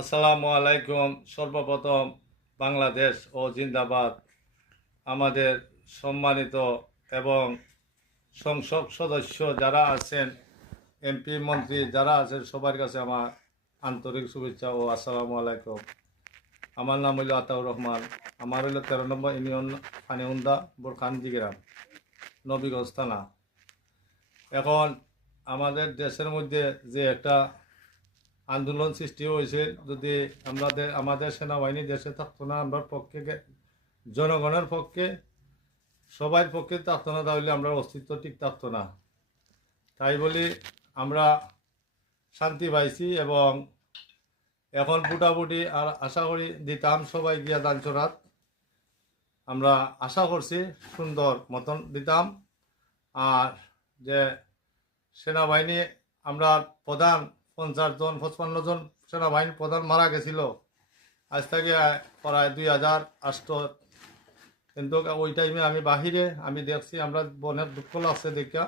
আসসালামু আলাইকুম। সর্বপ্রথম বাংলাদেশ ও জিন্দাবাদ। আমাদের সম্মানিত এবং সংসদ সদস্য যারা আছেন, এমপি মন্ত্রী যারা আছেন, সবার কাছে আমার আন্তরিক শুভেচ্ছা ও আসসালামু আলাইকুম। আমার নাম হইল আতাউর রহমান। আমার হইল 13 নম্বর ইউনিয়ন ফানিউন্দা বোরখানজি গ্রাম, নবীগঞ্জ থানা। এখন আমাদের দেশের মধ্যে যে একটা আন্দোলন সৃষ্টি হয়েছে, যদি আমাদের সেনাবাহিনী দেশে থাকতো না, আমরা পক্ষে জনগণের পক্ষে সবার পক্ষে থাকতো না, তাহলে আমরা অস্তিত্ব ঠিক থাকতো না। তাই বলি আমরা শান্তি পাইছি এবং এখন ফুটাফুটি আর আশা করি দিতাম সবাই গিয়া দানচরাত। আমরা আশা করছি সুন্দর মতন দিতাম। আর যে সেনাবাহিনী আমরা প্রধান 50 জন 55 জন সেনাবাহিনী প্রধান মারা গেছিল আজ থেকে প্রায় 2008। কিন্তু ওই টাইমে আমি বাহিরে আমি দেখছি, আমরা অনেক দুঃখ লাগছে দেখা।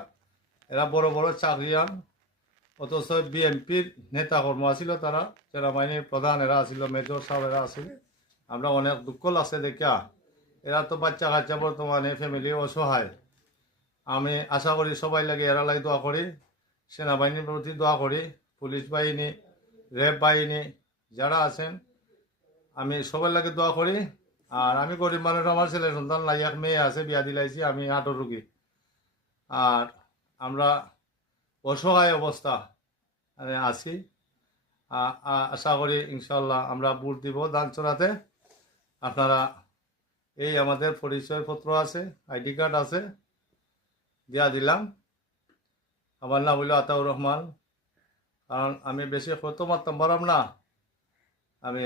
এরা বড় বড় চাকরিয়ান, অথচ বিএনপির নেতা কর্ম আছিল, তারা সেনাবাহিনীর প্রধান এরা আছিল, মেজর সাহেব এরা আছিল। আমরা অনেক দুঃখ লাগছে দেখা। এরা তো বাচ্চা কাচ্চা বর্তমানে ফ্যামিলি অসহায়। আমি আশা করি সবাই লাগে এরা লাগে দোয়া করি, সেনাবাহিনীর প্রতি দোয়া করি, পুলিশ বাহিনী, র্যাব বাহিনী যারা আছেন, আমি সবার লাগে দোয়া করি। আর আমি গরিব মানুষ, আমার ছেলে সন্তান নাই, এক মেয়ে আছে, বিয়া দিলাইছি, আমি হাঁটুর রুগী। আর আমরা অসহায় অবস্থা আছি। আশা করি ইনশাল্লাহ আমরা ভোট দিব দানচরাতে। আপনারা এই আমাদের পরিচয়পত্র আছে, আইডি কার্ড আছে, দিয়া দিলাম। আমার নাম হইল আতাউর রহমান। কারণ আমি বেশি হতে মারতাম পারলাম না। আমি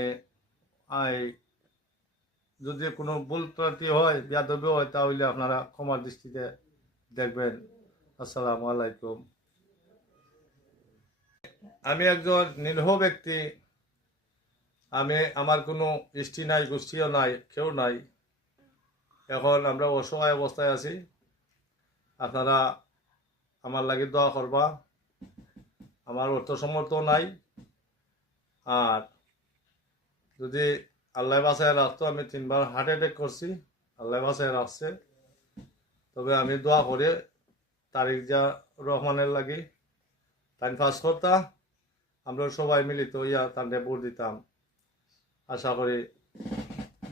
যদি কোনো ভুল ত্রুটি হয়, বেয়াদবি হয়, তাহলে আপনারা ক্ষমার দৃষ্টিতে দেখবেন। আসসালামু আলাইকুম। আমি একজন নিরীহ ব্যক্তি। আমার কোনো ইষ্টি নাই, গোষ্ঠীও নাই, কেউ নাই। এখন আমরা অসহায় অবস্থায় আছি। আপনারা আমার লাগে দোয়া করবা। আমার অর্থ সমর্থ নাই। আর যদি আল্লাহ বাসায় রাখতো, আমি 3বার হার্ট অ্যাটাক করছি, আল্লাহ বাসায় রাখছে। তবে আমি দোয়া করে তারিক যা রহমানের লাগি তাই পাস করতা, আমরা সবাই মিলিত হইয়া তাদের ভোট দিতাম। আশা করি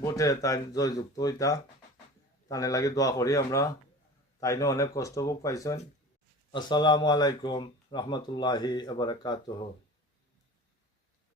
ভোটে তাই জয়যুক্ত হইতা, তাদের লাগে দোয়া করি আমরা। তাইনে অনেক কষ্ট ভোগ পাইছেন। আসসালামু আলাইকুম রহমতুল্লাহি ওয়া বারাকাতুহু।